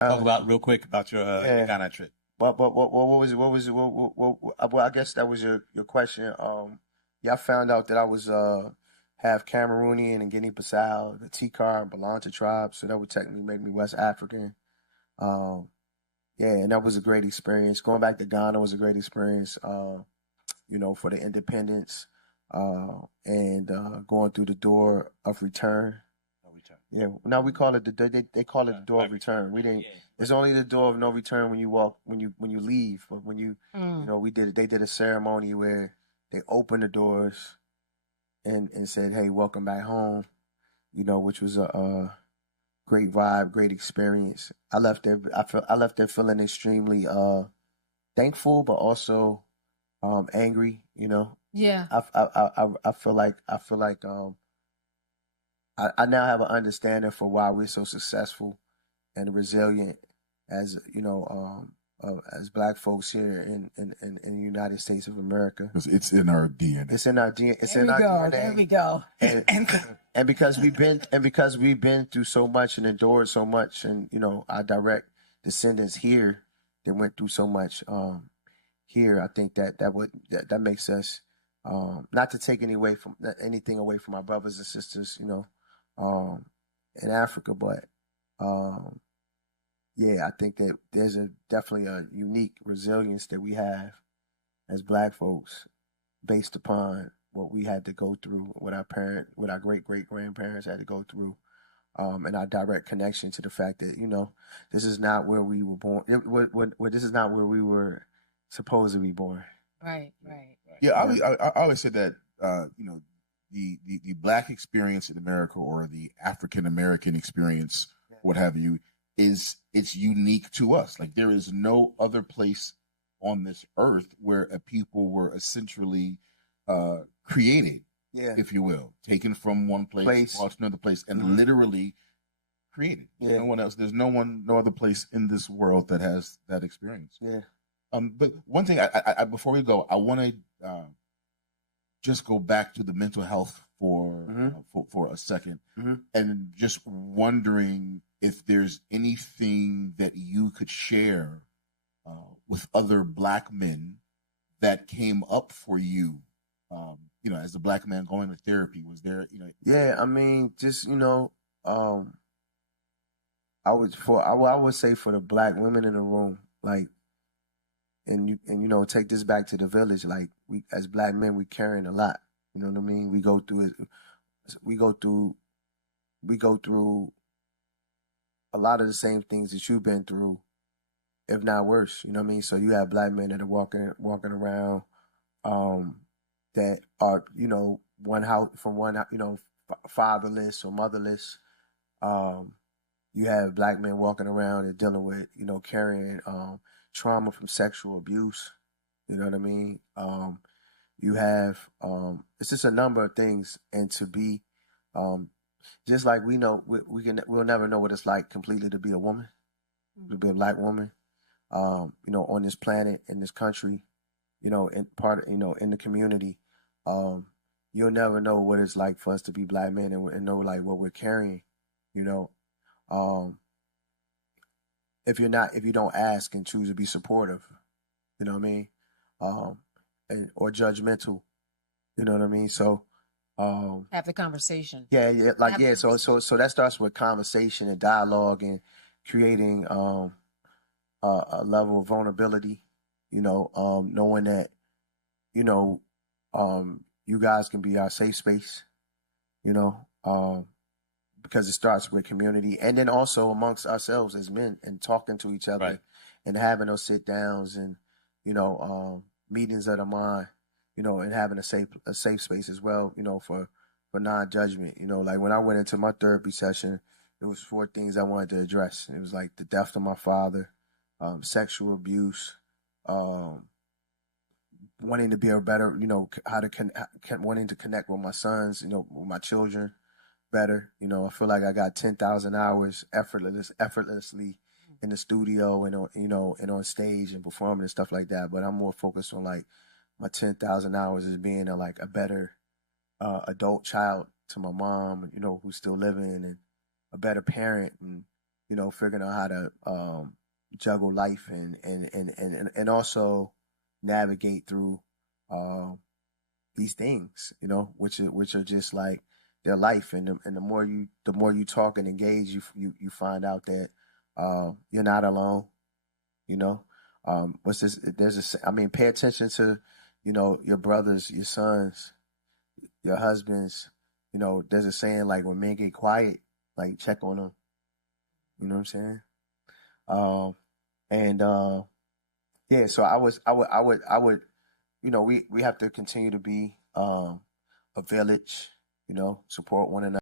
Talk about real quick about your Yeah. Ghana trip. Well, I guess that was your question. Yeah, I found out that I was half Cameroonian and Guinea-Bissau. The T-car belonged to tribes, so that would technically make me West African. Um, yeah, and that was a great experience. Going back to Ghana was a great experience. For the independence, and going through the door of return. No return. Yeah, now we call it they call it the door of return. We didn't. Yeah. It's only the door of no return when you walk when you leave. But when we did it. They did a ceremony where they opened the doors and said, "Hey, welcome back home." Which was a great vibe, great experience. I left there feeling extremely thankful, but also angry. Yeah. I now have an understanding for why we're so successful and resilient as as Black folks here in the United States of America. Because it's in our DNA. It's in our DNA. It's There in we our go. DNA. There we go. And because we've been through so much and endured so much, and our direct descendants here that went through so much here, I think that makes us not to take anything away from our brothers and sisters, in Africa, but yeah, I think that there's definitely a unique resilience that we have as Black folks based upon what we had to go through, what our great great grandparents had to go through, and our direct connection to the fact that this is not where we were born. This is not where we were supposed to be born. Right, right. Yeah, I always said that the Black experience in America, or the African American experience, what have you, it's unique to us. Like, there is no other place on this earth where a people were essentially created, if you will, taken from one place brought to another place, and literally created. Yeah. No one else. There's no other place in this world that has that experience. Yeah. But one thing, I before we go, I want to just go back to the mental health for a second, and just wondering if there's anything that you could share with other Black men that came up for you, as a Black man going to therapy. Was there, Yeah, I mean, just I would say for the Black women in the room, like, and take this back to the village. Like, we as Black men, we carrying a lot. You know what I mean? We go through it. We go through a lot of the same things that you've been through, if not worse. You know what I mean? So you have Black men that are walking around, that are one house from one fatherless or motherless. You have Black men walking around and dealing with carrying trauma from sexual abuse. You know what I mean? You have it's just a number of things, and to be just like we know we'll never know what it's like completely to be a woman, to be a Black woman, on this planet, in this country, in the community. You'll never know what it's like for us to be Black men and know like what we're carrying, if you don't ask and choose to be supportive, you know what I mean? Or judgmental, you know what I mean? So, have the conversation. Yeah. So that starts with conversation and dialogue and creating a level of vulnerability. Knowing that you guys can be our safe space. Because it starts with community, and then also amongst ourselves as men, and talking to each other, Right. and having those sit downs and meetings of the mind, and having a safe space as well, for non-judgment. Like when I went into my therapy session, there was 4 things I wanted to address. It was like the death of my father, sexual abuse, wanting to be a better, wanting to connect with my sons, with my children better. I feel like I got 10,000 hours effortlessly in the studio and and on stage and performing and stuff like that. But I'm more focused on like my 10,000 hours as being a better adult child to my mom, who's still living, and a better parent, and figuring out how to juggle life and also navigate through these things, which are just like their life. And the more you talk and engage, you find out that you're not alone. What's this? Pay attention to, your brothers, your sons, your husbands. There's a saying like when men get quiet, like check on them. You know what I'm saying? And yeah, so I would, we have to continue to be a village, support one another.